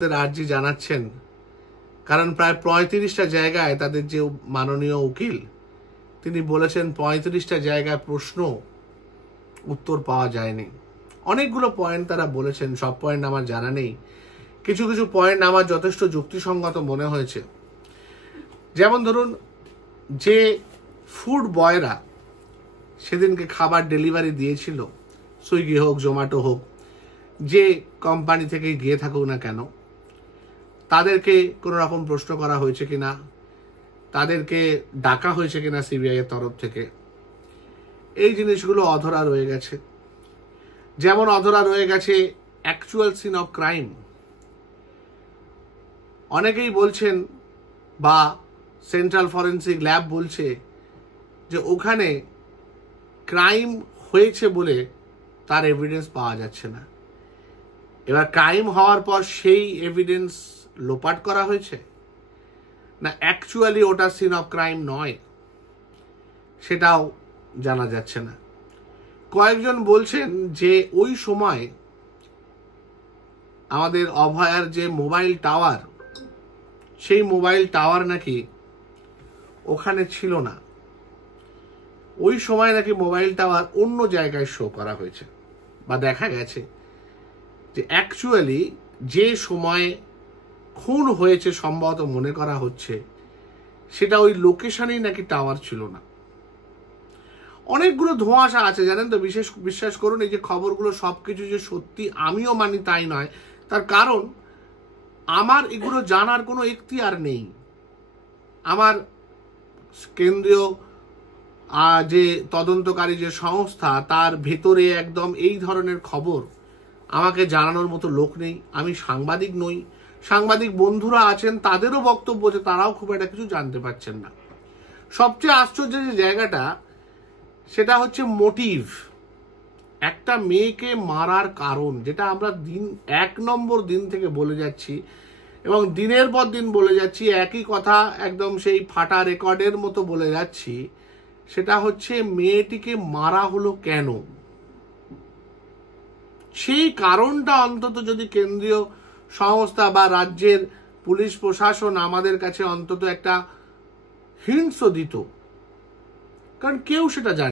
আর্জি জানাচ্ছেন, কারণ প্রায় ৩৫টা জায়গায় তাদের যে মাননীয় উকিল তিনি বলেছেন ৩৫টা জায়গায় প্রশ্ন উত্তর পাওয়া যায়নি। অনেকগুলো পয়েন্ট তারা বলেছেন, সব পয়েন্ট আমার জানা নেই। কিছু কিছু পয়েন্ট আমার যথেষ্ট যুক্তিসঙ্গত মনে হয়েছে। যেমন ধরুন, যে ফুড বয়রা সেদিনকে খাবার ডেলিভারি দিয়েছিল, সুইগি হোক জোম্যাটো হোক, যে কোম্পানি থেকে গিয়ে থাকুক না কেন, তাদেরকে কোনো রকম প্রশ্ন করা হয়েছে কিনা, তাদেরকে ডাকা হয়েছে কিনা সিবিআই এর তরফ থেকে, এই জিনিসগুলো অধরা রয়ে গেছে। যেমন অধরা রয়ে গেছে অ্যাকচুয়াল সিন অফ ক্রাইম। অনেকেই বলছেন বা সেন্ট্রাল ফরেন্সিক ল্যাব বলছে যে ওখানে ক্রাইম হয়েছে বলে তার এভিডেন্স পাওয়া যাচ্ছে না। এবার ক্রাইম হওয়ার পর সেই এভিডেন্স লোপাট করা হয়েছে না অ্যাকচুয়ালি ওটা সিন অফ ক্রাইম নয়, সেটাও জানা যাচ্ছে না। কয়েকজন বলছেন যে ওই সময় আমাদের অভয়ার যে মোবাইল টাওয়ার, সেই মোবাইল টাওয়ার নাকি ওখানে ছিল না। ওই সময় নাকি মোবাইল টাওয়ার অন্য জায়গায় শো করা হয়েছে বা দেখা গেছে যে অ্যাকচুয়ালি যে সময়ে খুন হয়েছে সম্ভবত মনে করা হচ্ছে সেটা ওই লোকেশনেই নাকি টাওয়ার ছিল না। অনেকগুলো ধোঁয়াশা আছে জানেন তো। বিশ্বাস করুন, এই যে খবরগুলো সবকিছু যে সত্যি আমিও মানি তাই নয়। তার কারণ আমার এগুলো জানার কোনো এখতিয়ার নেই। আমার কেন্দ্রীয় যে তদন্তকারী যে সংস্থা, তার ভেতরে একদম এই ধরনের খবর আমাকে জানানোর মতো লোক নেই। আমি সাংবাদিক নই। সাংবাদিক বন্ধুরা আছেন, তাদেরও বক্তব্য যে তারাও খুব একটা কিছু জানতে পারছেন না। সবচেয়ে আশ্চর্য যে জায়গাটা, সেটা হচ্ছে মোটিভ। একটা মেয়েকে মারার কারণ, যেটা আমরা এক নম্বর দিন থেকে বলে যাচ্ছি এবং দিনের পর দিন বলে যাচ্ছি, একই কথা একদম সেই ফাটা রেকর্ডের মতো বলে যাচ্ছি, সেটা হচ্ছে মেয়েটিকে মারা হলো কেন। সেই কারণটা অন্তত যদি কেন্দ্রীয় সংস্থা বা রাজ্যের পুলিশ প্রশাসন আমাদের কাছে অন্তত একটা হিন্টসও দিত, কারণ কেউ সেটা জানে।